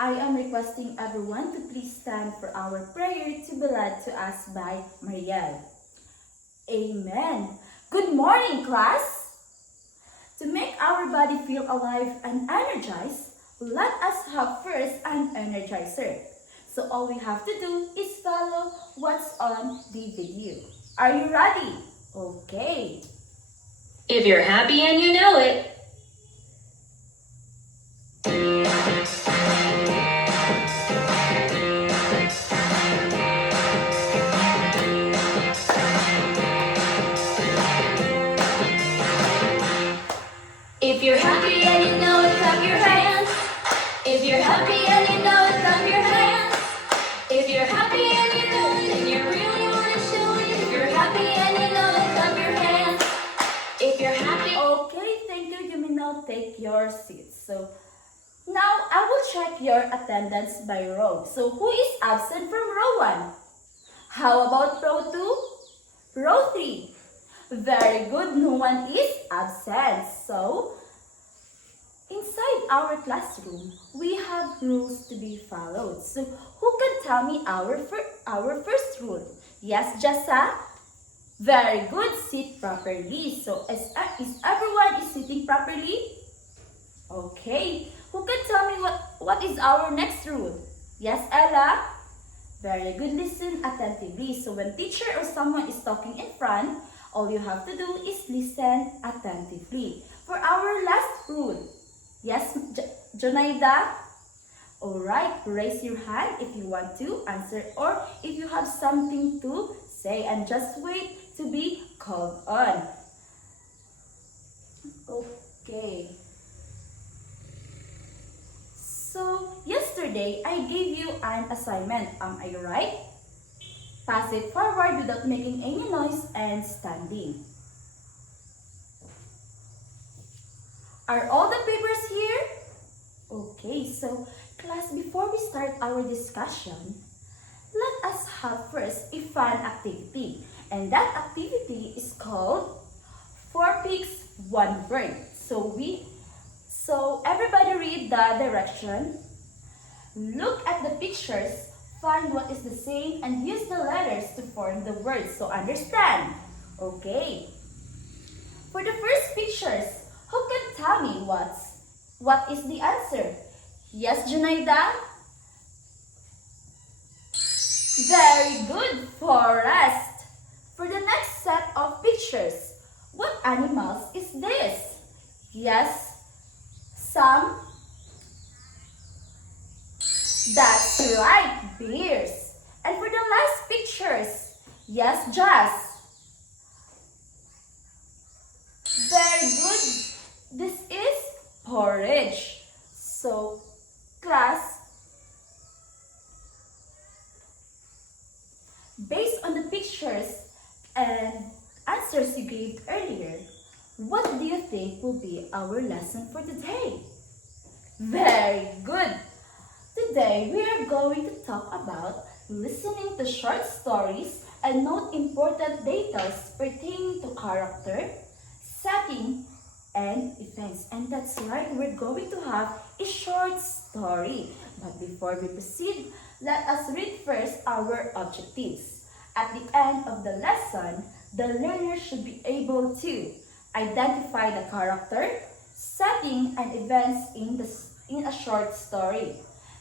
I am requesting everyone to please stand for our prayer to be led to us by Mariel. Amen. Good morning, class. To make our body feel alive and energized, let us have first an energizer. So all we have to do is follow what's on the video. Are you ready? Okay. If you're happy and you know it. If you're happy and you know it, clap your hands. If you're happy and you know it, clap your hands. If you're happy and you know it, and you really want to show it. If you're happy and you know it, clap your hands. If you're happy. Okay, thank you. You may now take your seats. So now I will check your attendance by row. So who is absent from row 1? How about row 2? Row 3? Very good, no one is absent. So, inside our classroom, we have rules to be followed. So, who can tell me our first rule? Yes, Jessa? Very good, sit properly. So, is everyone is sitting properly? Okay. Who can tell me what is our next rule? Yes, Ella? Very good, listen attentively. So, when teacher or someone is talking in front, all you have to do is listen attentively. For our last rule, yes, Jonaida? Alright, raise your hand if you want to answer or if you have something to say and just wait to be called on. Okay. So, yesterday, I gave you an assignment. Am I right? Pass it forward without making any noise and standing. Are all the papers here? Okay, so class, before we start our discussion, let us have first a fun activity. And that activity is called 4 pigs, 1 bird. So everybody read the direction. Look at the pictures. Find what is the same and use the letters to form the words. So understand. Okay. For the first pictures, who can tell me what is the answer? Yes, Junaida? Very good, forest. For the next set of pictures, what animals is this? Yes, some. That's right, bears. And for the last pictures, yes, Jazz. Very good. This is porridge. So, class, based on the pictures and answers you gave earlier, what do you think will be our lesson for today? Very good. Today, we are going to talk about listening to short stories and note important details pertaining to character, setting, and events. And that's right, we're going to have a short story. But before we proceed, let us read first our objectives. At the end of the lesson, the learner should be able to identify the character, setting, and events in a short story.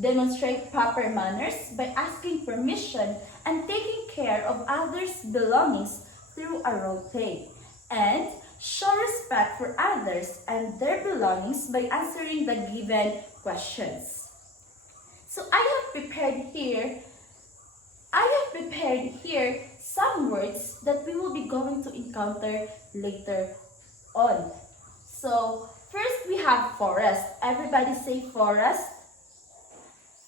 Demonstrate proper manners by asking permission and taking care of others' belongings through a role play. And show respect for others and their belongings by answering the given questions. So I have prepared here some words that we will be going to encounter later on. So first we have forest. Everybody say forest.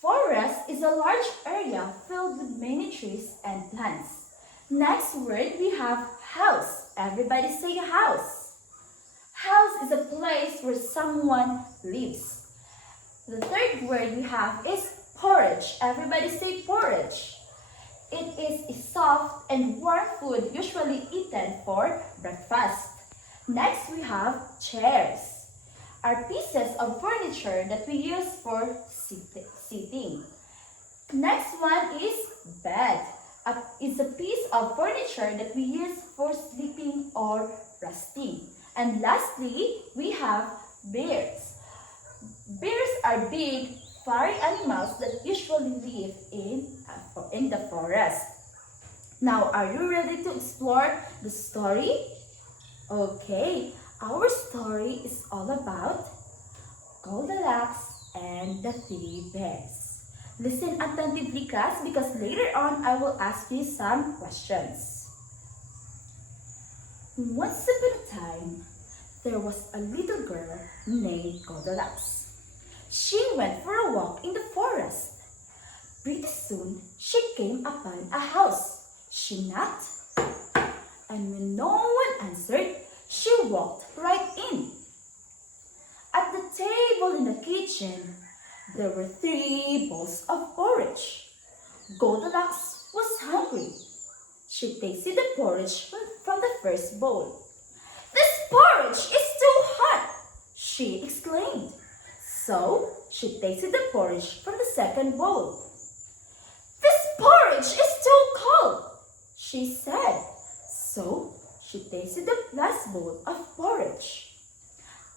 Forest is a large area filled with many trees and plants. Next word we have house. Everybody say house. House is a place where someone lives. The third word we have is porridge. Everybody say porridge. It is a soft and warm food usually eaten for breakfast. Next we have chairs. are pieces of furniture that we use for sitting. Next one is bed. It's a piece of furniture that we use for sleeping or resting. And lastly, we have bears. Bears are big, furry animals that usually live in the forest. Now, are you ready to explore the story? Okay, our story is all about Goldilocks and the Three Bears. Listen attentively, class, because later on I will ask you some questions. Once upon a time, there was a little girl named Goldilocks. She went for a walk in the forest. Pretty soon, she came upon a house. She knocked, and when no one answered, she walked right in. At the table in the kitchen, there were 3 bowls of porridge. Goldilocks was hungry. She tasted the porridge from the first bowl. "This porridge is too hot!" she exclaimed. So she tasted the porridge from the second bowl. "This porridge is too cold!" she said. So she tasted the last bowl of porridge.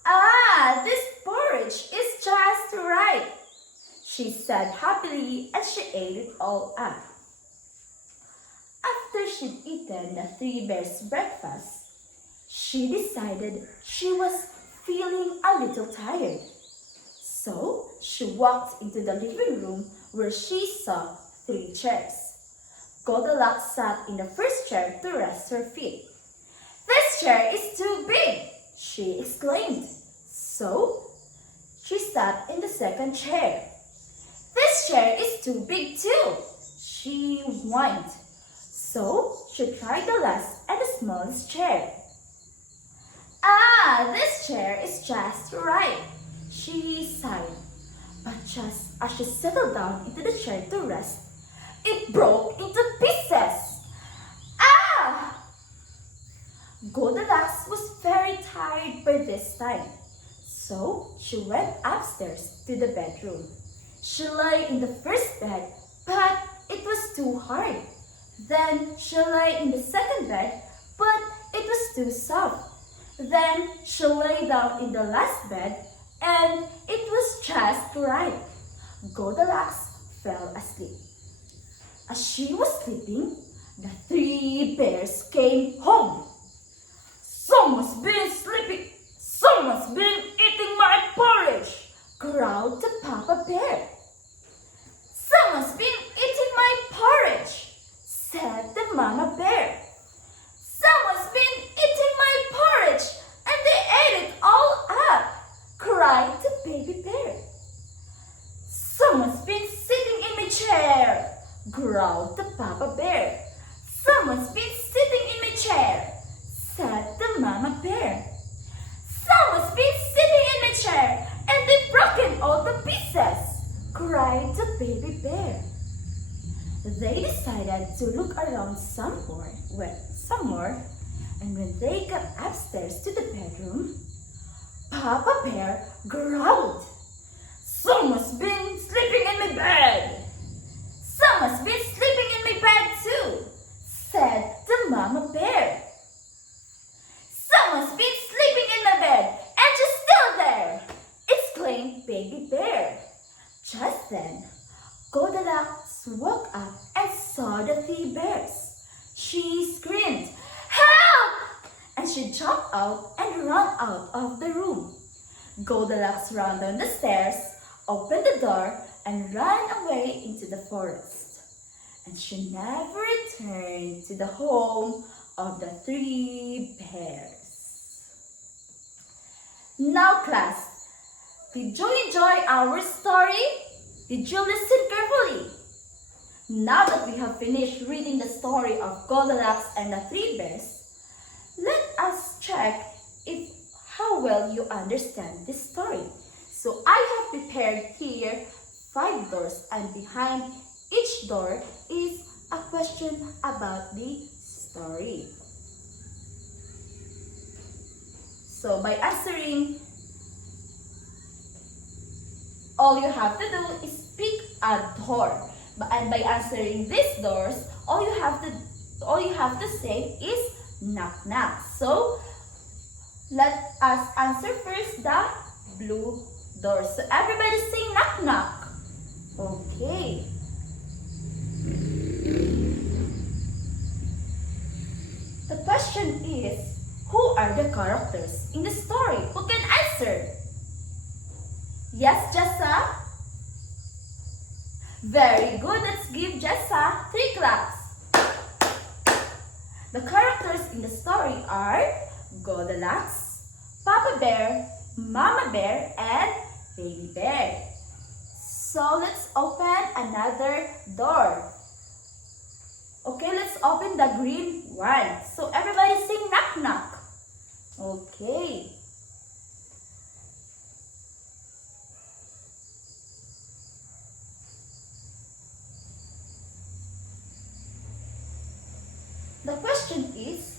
"Ah, this porridge is just right!" she said happily as she ate it all up. After she'd eaten the 3 bears' breakfast, she decided she was feeling a little tired. So she walked into the living room where she saw 3 chairs. Goldilocks sat in the first chair to rest her feet. "This chair is too big!" she exclaimed. So she sat in the second chair. "This chair is too big too!" she whined. So she tried the last and the smallest chair. "Ah, this chair is just right!" she sighed. But just as she settled down into the chair to rest, it broke into pieces. "Ah!" Goldilocks was very tired by this time. So she went upstairs to the bedroom. She lay in the first bed, but it was too hard. Then she lay in the second bed, but it was too soft. Then she lay down in the last bed, and it was just right. Goldilocks fell asleep. As she was sleeping, the 3 bears came home. "Someone's been sleeping! Someone's been eating my porridge!" growled the Papa Bear. "Someone's been eating my porridge!" said the Mama Bear. "Someone's been eating my porridge, and they ate it all up!" cried the Baby Bear. "Someone's been sitting in my chair!" growled the Papa Bear. "Someone's been sitting in my chair!" said the Mama Bear. "Someone's been sitting in my chair, and they've broken all the pieces!" cried the Baby Bear. They decided to look around some more, and when they got upstairs to the bedroom, Papa Bear growled. "Someone's been sleeping in my bed!" "Someone's been sleeping in my bed too!" said the Mama Bear. "Someone's been sleeping in my bed, and she's still there!" exclaimed Baby Bear. Just then, Goldilocks woke up and saw the 3 bears. She screamed, "Help!" and she jumped out and ran out of the room. Goldilocks ran down the stairs, opened the door, and ran away into the forest. And she never returned to the home of the 3 bears. Now, class, did you enjoy our story? Did you listen carefully? Now that we have finished reading the story of Goldilocks and the 3 bears, let us check how well you understand this story. So I have prepared here 5 doors, and behind each door is a question about the story. So by answering all you have to do is pick a door. And by answering these doors, all you have to say is knock knock. So let us answer first the blue door. So everybody say knock knock. Okay. The question is, who are the characters in the story? Who can answer? Yes, Jessa? Very good. Let's give Jessa 3 claps. The characters in the story are Goldilocks, Papa Bear, Mama Bear, and Baby Bear. So let's open another door. Okay, let's open the green one. So everybody sing knock knock. Okay. The question is,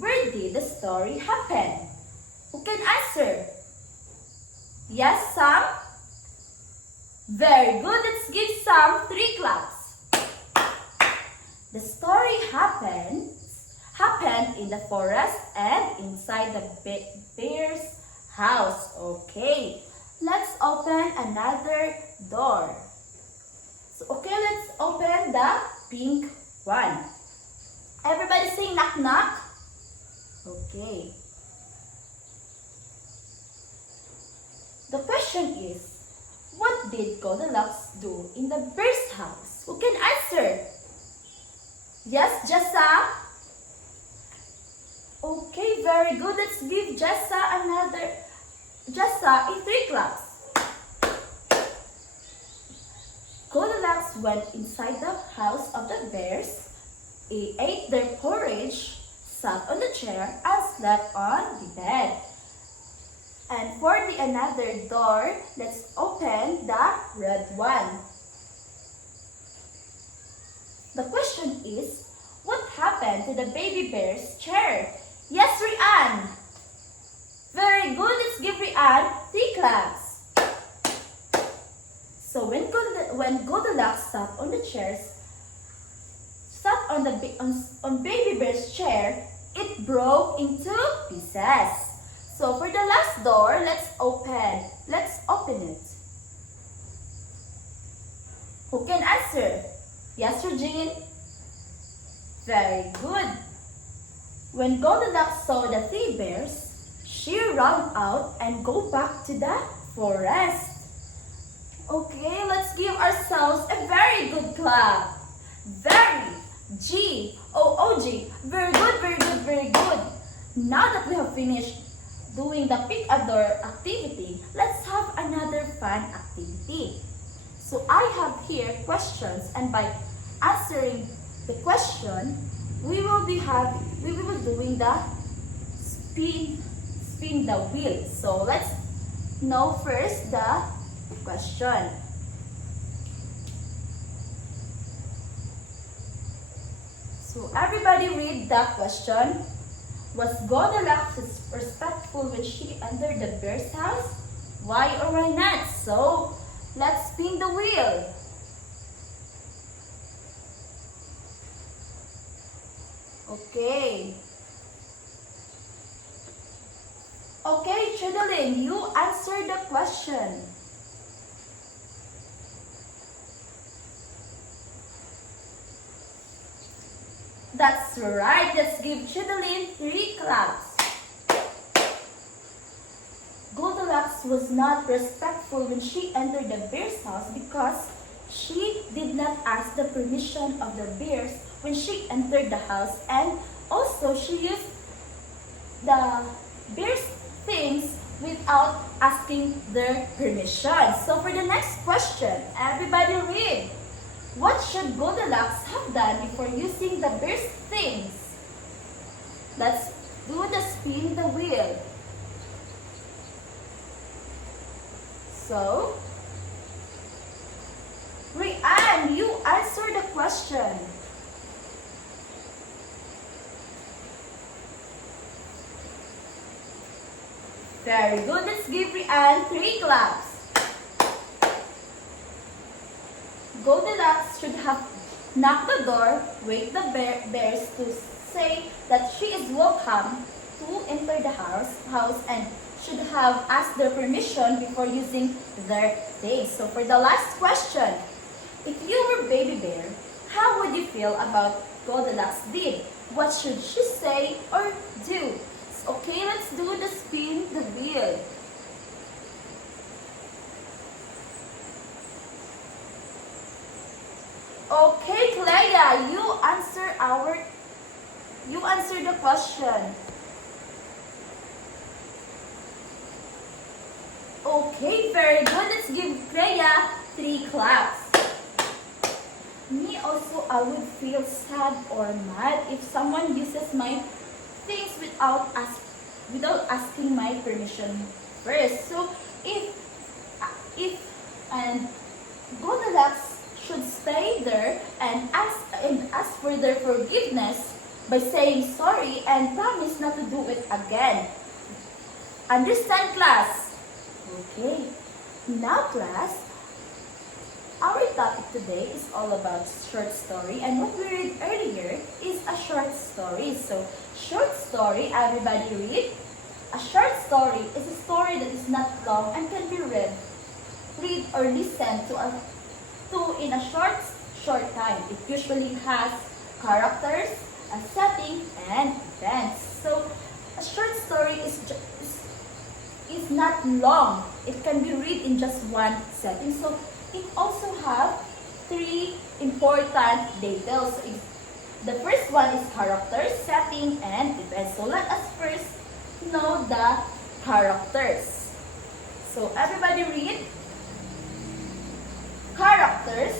where did the story happen? Who can answer? Yes, Sam? Very good. Let's give Sam 3 claps. The story happened in the forest and inside the bear's house. Okay. Let's open another door. So, okay, let's open the pink one. Everybody say knock knock. Okay. The question is, what did Goldilocks do in the bear's house? Who can answer? Yes, Jessa? Okay, very good. Let's give Jessa in 3 claps. Goldilocks went inside the house of the bears. He ate their porridge, sat on the chair, and slept on the bed. And for the another door, let's open the red one. The question is, what happened to the baby bear's chair? Yes, Rian. Very good. Let's give Rian 3 claps. So when Goldilocks sat on the chairs, on baby bear's chair, it broke into pieces. So for the last door, let's open it. Who can answer? Yes, Regine? Very good. When Goldilocks saw the 3 bears, she ran out and go back to the forest. Okay, let's give ourselves a very good clap. Very. G-O-O-G. Very good, very good, very good. Now that we have finished doing the pick a door activity, let's have another fun activity. So I have here questions, and by answering the question, we will be doing the spin the wheel. So let's know first the question. So everybody read the question. Was Goldilocks respectful when she entered the bear's house? Why or why not? So let's spin the wheel. Okay. Okay, Chidalyn, you answer the question. That's right. Let's give Chidalyn 3 claps. Goldilocks was not respectful when she entered the bear's house because she did not ask the permission of the bears when she entered the house, and also she used the bears' things without asking their permission. So for the next question, everybody read. What should Goldilocks have done before using the bear's things? Let's do the spin the wheel. So, Rian, you answer the question. Very good. Let's give Rian 3 claps. Goldilocks should have knocked the door, wake the bears to say that she is welcome to enter the house and should have asked their permission before using their things. So for the last question, if you were Baby Bear, how would you feel about Goldilocks' deed? What should she say or do? Okay, let's do the spin the wheel. Okay, Clea, you answer the question. Okay, very good. Let's give Clea 3 claps. Me also, I would feel sad or mad if someone uses my things without asking my permission first. So if and Goldilocks should stay there and ask for their forgiveness by saying sorry and promise not to do it again. Understand, class? Okay. Now, class, our topic today is all about short story, and what we read earlier is a short story. So, short story, everybody read. A short story is a story that is not long and can be read or listened to in a short time. It usually has characters, a setting, and events. So, a short story is not long. It can be read in just one setting. So, it also have 3 important details. So the first one is characters, setting, and events. So let us first know the characters. So everybody read. Characters.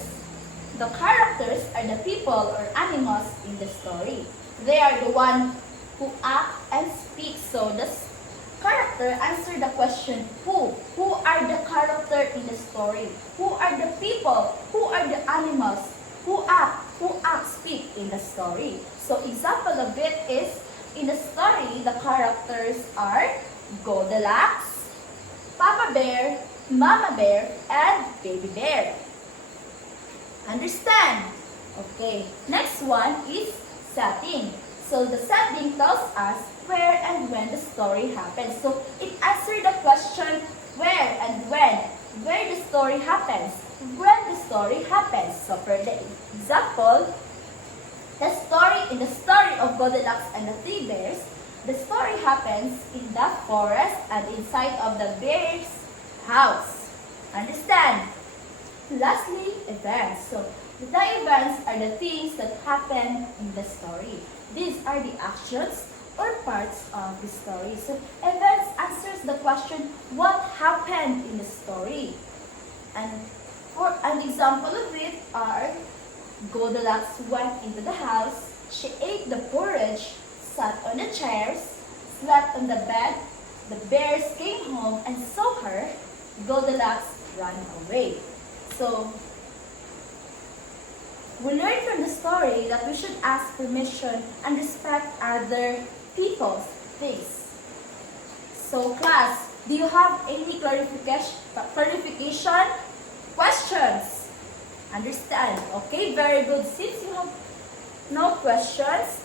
The characters are the people or animals in the story. They are the one who act and speak. So the character answer the question who. Who are the character in the story? Who are the people? Who are the animals? Who act, speak in the story? So example of it is, in the story, the characters are Goldilocks, Papa Bear, Mama Bear, and Baby Bear. Understand? Okay. Next one is setting. So the setting tells us where and when the story happens. So it answers the question where and when. Where the story happens. When the story happens. So for the example, in the story of Goldilocks and the 3 bears, the story happens in the forest and inside of the bear's house. Understand? Lastly, events. So the events are the things that happen in the story. These are the actions or parts of the story. So events answers the question, what happened in the story? And for an example of it are, Goldilocks went into the house, she ate the porridge, sat on the chairs, slept on the bed, the bears came home and saw her, Goldilocks ran away. So, we learn from the story that we should ask permission and respect other people's things. So class, do you have any clarification? Questions? Understand? Okay, very good. Since you have no questions,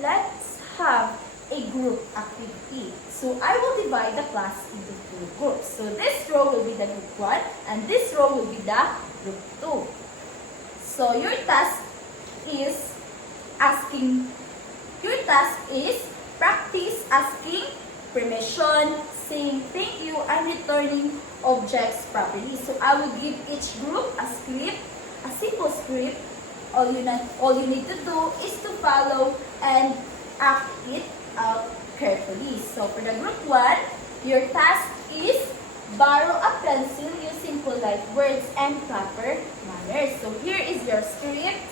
let's have a group activity. So I will divide the class into 2 groups. So this row will be the group 1 and this row will be the group 2. So your task is practice asking permission, saying thank you, and returning objects properly. So I will give each group a script, a simple script. All you need to do is to follow and act it out carefully. So for the group 1, your task is borrow a pencil using polite words and proper manners. So here is your script.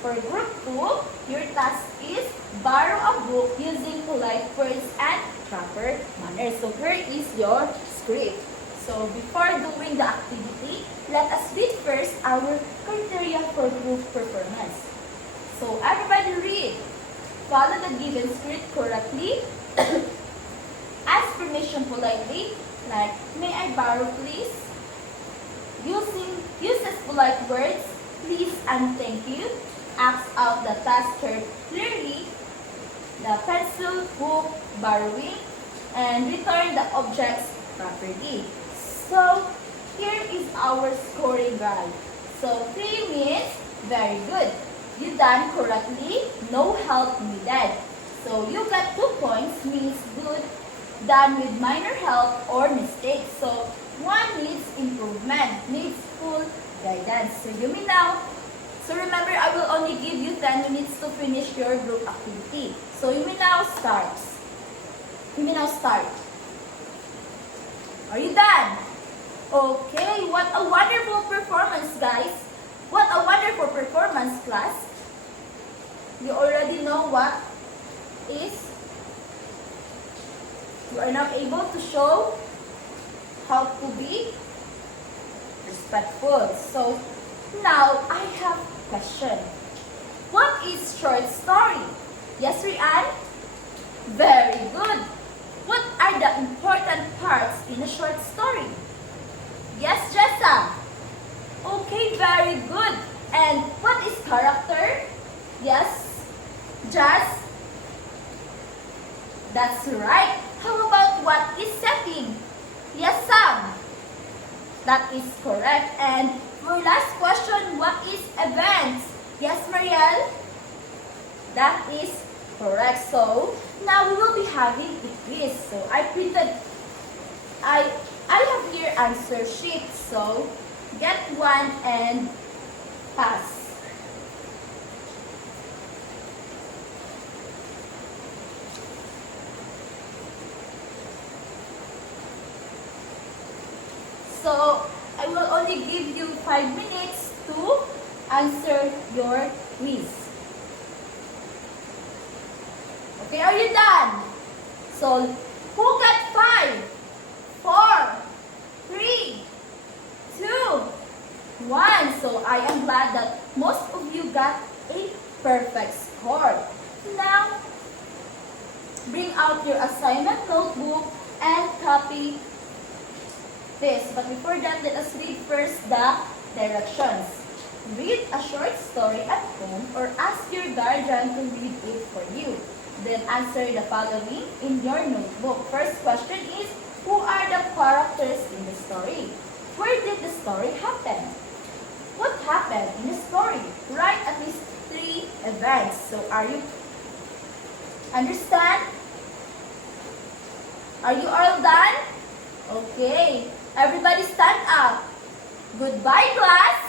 For group 2, your task is borrow a book using polite words and proper manners. So here is your script. So before doing the activity, let us read first our criteria for group performance. So everybody read. Follow the given script correctly. Ask permission politely, like, may I borrow please? Using uses polite words, please and thank you, acts out the task clearly, the pencil, book, borrowing, and return the objects properly. So, here is our scoring guide. So, 3 means very good. You done correctly, no help needed. So, you got 2 points means good, done with minor help or mistakes. So, 1 needs improvement, needs full guidance. So, you may now. So, remember, I will only give you 10 minutes to finish your group activity. So, you may now start. You may now start. Are you done? Okay, what a wonderful performance, guys. What a wonderful performance, class. You already know what is. You are now able to show how to be respectful. So, now I have a question. What is short story? Yes, Rian? Very good. What are the important parts in a short story? Yes, Jessa? Okay, very good. And what is character? Yes, Jazz? That's right. How about what is setting? Yes, Sam? That is correct. And for last question, what is events? Yes, Marielle? That is correct. So, now we will be having a quiz. So, I have here answer sheet. So, get one and pass. So, I will only give you 5 minutes to answer your quiz. Okay, are you done? So, who got 5, 4, 3, 2, 1. So, I am glad that most of you got a perfect score. Now, bring out your assignment notebook and copy this. But before that, let us read first the directions. Read a short story at home or ask your guardian to read it for you. Then answer the following in your notebook. First question is, who are the characters in the story? Where did the story happen? What happened in the story? Write at least 3 events. So are you understand? Are you all done? Okay. Everybody stand up. Goodbye, class.